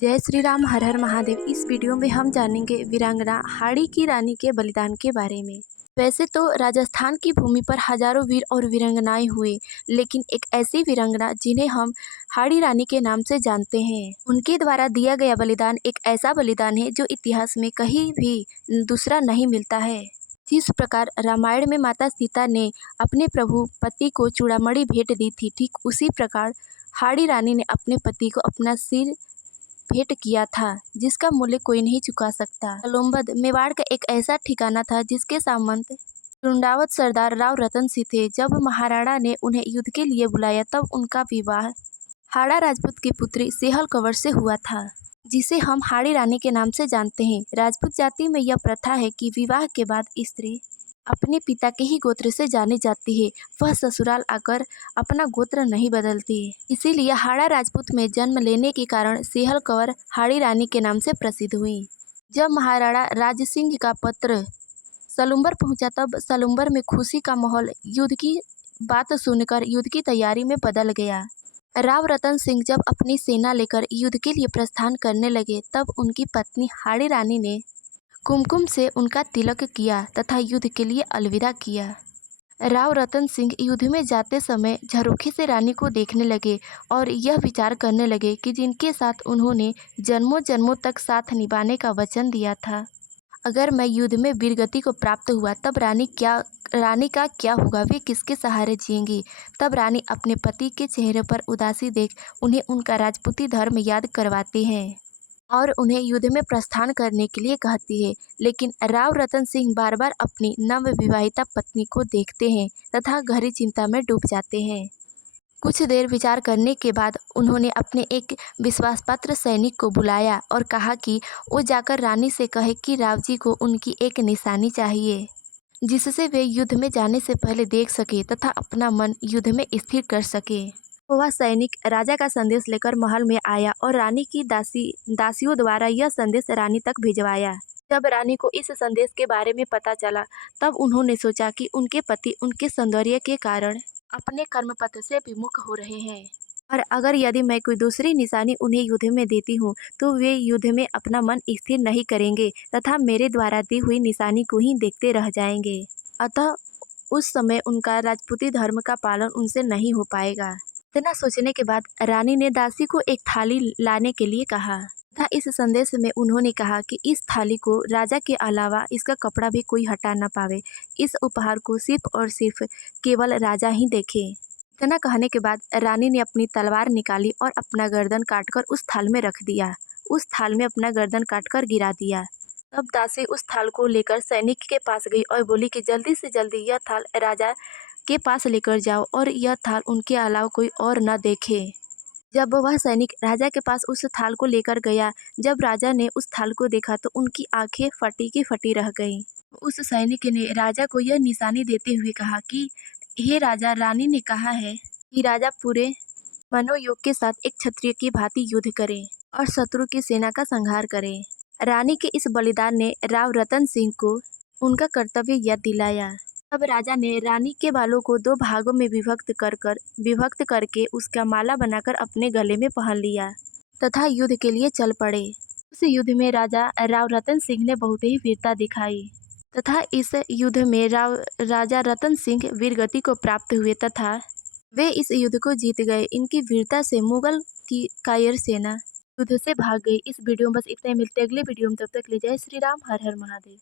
जय श्री राम, हर हर महादेव। इस वीडियो में हम जानेंगे वीरांगना हाड़ी की रानी के बलिदान के बारे में। वैसे तो राजस्थान की भूमि पर हजारों वीर और वीरांगनाएं हुए, लेकिन एक ऐसी वीरांगना जिन्हें हम हाड़ी रानी के नाम से जानते हैं, उनके द्वारा दिया गया बलिदान एक ऐसा बलिदान है जो इतिहास में कहीं भी दूसरा नहीं मिलता है। जिस प्रकार रामायण में माता सीता ने अपने प्रभु पति को चूड़ामणि भेंट दी थी, ठीक उसी प्रकार हाड़ी रानी ने अपने पति को अपना सिर भेंट किया था, जिसका मूल्य कोई नहीं चुका सकता। कलोम्बद मेवाड़ का एक ऐसा ठिकाना था जिसके सामंत चुंडावत सरदार राव रतन सिंह थे। जब महाराणा ने उन्हें युद्ध के लिए बुलाया, तब उनका विवाह हाड़ा राजपूत की पुत्री सेहल कंवर से हुआ था, जिसे हम हाड़ी रानी के नाम से जानते हैं। राजपूत जाति में यह प्रथा है कि विवाह के बाद स्त्री अपने पिता के ही गोत्र से जानी जाती है, वह ससुराल आकर अपना गोत्र नहीं बदलती। इसीलिए हाड़ा राजपूत में जन्म लेने के कारण सेहल कंवर हाड़ी रानी के नाम से प्रसिद्ध हुई। जब महाराणा राज सिंह का पत्र सलुम्बर पहुंचा, तब सलुम्बर में खुशी का माहौल युद्ध की बात सुनकर युद्ध की तैयारी में बदल गया। राव रतन सिंह जब अपनी सेना लेकर युद्ध के लिए प्रस्थान करने लगे, तब उनकी पत्नी हाड़ी रानी ने कुमकुम से उनका तिलक किया तथा युद्ध के लिए अलविदा किया। राव रतन सिंह युद्ध में जाते समय झरोखे से रानी को देखने लगे और यह विचार करने लगे कि जिनके साथ उन्होंने जन्मों जन्मों तक साथ निभाने का वचन दिया था, अगर मैं युद्ध में वीरगति को प्राप्त हुआ, तब रानी का क्या होगा, वे किसके सहारे जिएंगी। तब रानी अपने पति के चेहरे पर उदासी देख उन्हें उनका राजपूती धर्म याद करवाती हैं और उन्हें युद्ध में प्रस्थान करने के लिए कहती है। लेकिन राव रतन सिंह बार बार अपनी नवविवाहिता पत्नी को देखते हैं तथा गहरी चिंता में डूब जाते हैं। कुछ देर विचार करने के बाद उन्होंने अपने एक विश्वासपात्र सैनिक को बुलाया और कहा कि वो जाकर रानी से कहे कि राव जी को उनकी एक निशानी चाहिए, जिससे वे युद्ध में जाने से पहले देख सके तथा अपना मन युद्ध में स्थिर कर सके। वह सैनिक राजा का संदेश लेकर महल में आया और रानी की दासियों द्वारा यह संदेश रानी तक भिजवाया। जब रानी को इस संदेश के बारे में पता चला, तब उन्होंने सोचा कि उनके पति उनके सौंदर्य के कारण अपने कर्मपथ से विमुख हो रहे हैं, और अगर यदि मैं कोई दूसरी निशानी उन्हें युद्ध में देती हूँ, तो वे युद्ध में अपना मन स्थिर नहीं करेंगे तथा मेरे द्वारा दी हुई निशानी को ही देखते रह जाएंगे। अतः उस समय उनका राजपूती धर्म का पालन उनसे नहीं हो पाएगा। इतना सोचने के बाद रानी ने दासी को एक थाली लाने के लिए कहा तथा इस संदेश में उन्होंने कहा कि इस थाली को राजा के अलावा इसका कपड़ा भी कोई हटा न पावे। इस उपहार को सिर्फ और सिर्फ केवल राजा ही देखे। इतना कहने के बाद रानी ने अपनी तलवार निकाली और अपना गर्दन काटकर उस थाल में रख दिया। उस थाल में अपना गर्दन काटकर गिरा दिया। तब दासी उस थाल को लेकर सैनिक के पास गई और बोली कि जल्दी से जल्दी यह थाल राजा के पास लेकर जाओ और यह थाल उनके अलावा कोई और न देखे। जब वह सैनिक राजा के पास उस थाल को लेकर गया, जब राजा ने उस थाल को देखा तो उनकी आंखें फटी की फटी रह गईं। उस सैनिक ने राजा को यह निशानी देते हुए कहा कि हे राजा, रानी ने कहा है कि राजा पूरे मनोयोग के साथ एक क्षत्रिय की भांति युद्ध करे और शत्रु की सेना का संहार करे। रानी के इस बलिदान ने राव रतन सिंह को उनका कर्तव्य याद दिलाया। तब राजा ने रानी के बालों को दो भागों में विभक्त करके उसका माला बनाकर अपने गले में पहन लिया तथा युद्ध के लिए चल पड़े। उस युद्ध में राव रतन सिंह ने बहुत ही वीरता दिखाई तथा इस युद्ध में राजा रतन सिंह वीरगति को प्राप्त हुए तथा वे इस युद्ध को जीत गए। इनकी वीरता से मुगल की कायर सेना युद्ध से भाग गई। इस वीडियो में बस इतना ही। मिलते अगले वीडियो में, तब तक ले जय श्री राम, हर हर महादेव।